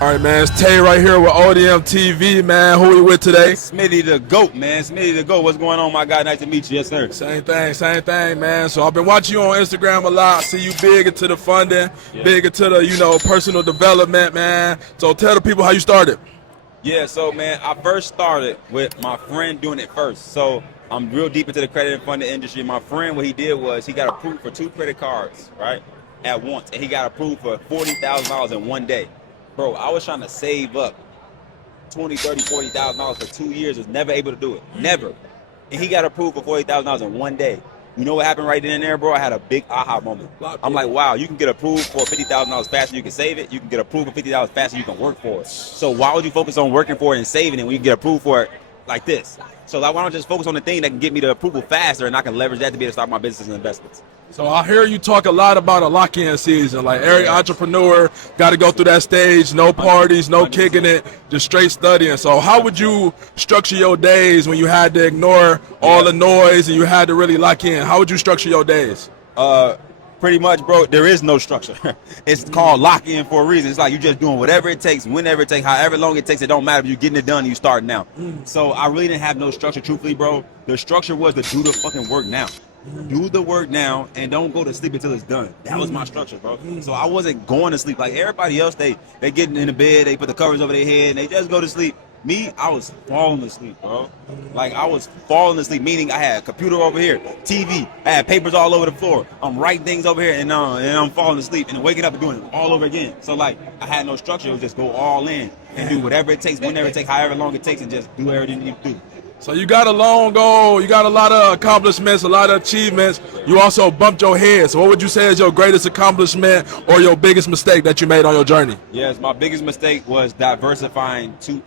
All right, man. It's Tay right here with ODMTV, man. Who we with today? Smitty the GOAT, man. Smitty the GOAT. What's going on, my guy? Nice to meet you. Yes, sir. Same thing, man. So I've been watching you on Instagram a lot. I see you big into the funding, big into the, personal development, man. So tell the people how you started. Yeah, so, man, I first started with my friend doing it first. So I'm real deep into the credit and funding industry. My friend, what he did was he got approved for 2 credit cards, right, at once. And he got approved for $40,000 in one day. Bro, I was trying to save up $20,000, $30,000, $40,000 for 2 years. Was never able to do it. Never. And he got approved for $40,000 in one day. You know what happened right then and there, bro? I had a big aha moment. I'm like, wow, you can get approved for $50,000 faster, you can save it. You can get approved for $50 faster, you can work for it. So why would you focus on working for it and saving it when you can get approved for it like this? So like, why don't I just focus on the thing that can get me the approval faster, and I can leverage that to be able to start my business and investments. So I hear you talk a lot about a lock-in season. Like every entrepreneur got to go through that stage, no parties, no kicking it, just straight studying. So how would you structure your days when you had to ignore all the noise and you had to really lock in? How would you structure your days? Pretty much, bro, there is no structure. It's called lock in for a reason. It's like you're just doing whatever it takes, whenever it takes, however long it takes. It don't matter if you're getting it done and you start now. So I really didn't have no structure, truthfully, bro. The structure was to do the fucking work now. Do the work now and don't go to sleep until it's done. That was my structure, bro. So I wasn't going to sleep like everybody else. They getting in the bed, they put the covers over their head, and they just go to sleep. Me, I was falling asleep, bro. Like, I was falling asleep, meaning I had a computer over here, TV, I had papers all over the floor. I'm writing things over here, and I'm falling asleep and waking up and doing it all over again. So, like, I had no structure. It was just go all in and do whatever it takes, whenever it takes, however long it takes, and just do everything you do. So you got a long goal, you got a lot of accomplishments, a lot of achievements. You also bumped your head. So what would you say is your greatest accomplishment or your biggest mistake that you made on your journey? Yes, my biggest mistake was diversifying too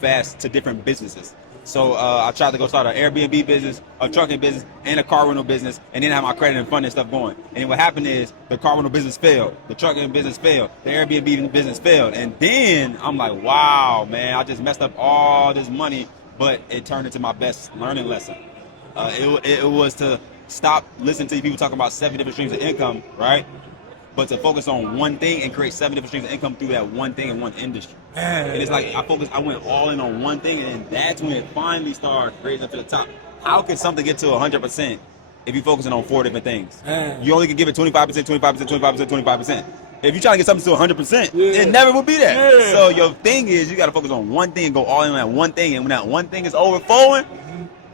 fast to different businesses. So I tried to go start an Airbnb business, a trucking business, and a car rental business, and then have my credit and funding stuff going. And what happened is the car rental business failed, the trucking business failed, the Airbnb business failed. And then I'm like, wow, man, I just messed up all this money. But it turned into my best learning lesson. It was to stop listening to people talking about 7 different streams of income, right? But to focus on one thing and create 7 different streams of income through that one thing in one industry. And it's like I went all in on one thing, and that's when it finally started raising up to the top. How can something get to 100% if you're focusing on 4 different things? You only can give it 25%, 25%, 25%, 25%. If you're trying to get something to 100%, it never will be there. So your thing is you got to focus on one thing and go all in on that one thing. And when that one thing is overflowing,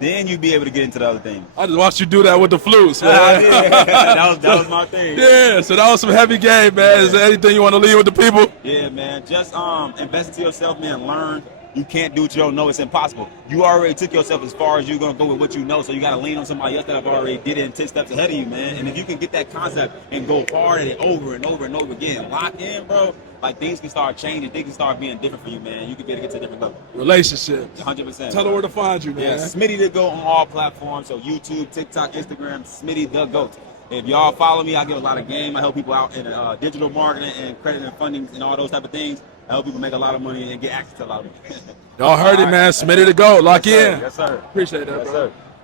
then you'll be able to get into the other thing. I just watched you do that with the flutes, man. That was my thing. Yeah, so that was some heavy game, man. Is there anything you want to leave with the people? Yeah, man. Just invest into yourself, man. Learn. You can't do what you don't know. It's impossible. You already took yourself as far as you're going to go with what you know, so you got to lean on somebody else that have already did it and 10 steps ahead of you, man. And if you can get that concept and go hard at it over and over and over again, lock in, bro, like things can start changing. Things can start being different for you, man. You can be able to get to a different level. Relationships. 100%. Tell them where to find you, man. Yeah, Smitty the GOAT on all platforms, so YouTube, TikTok, Instagram, Smitty the GOAT. If y'all follow me, I give a lot of game. I help people out in digital marketing and credit and funding and all those type of things. I help people make a lot of money and get access to a lot of money. Y'all heard it, man. Smitty the GOAT. Lock in. Yes, sir. Appreciate that, bro. Yes, sir.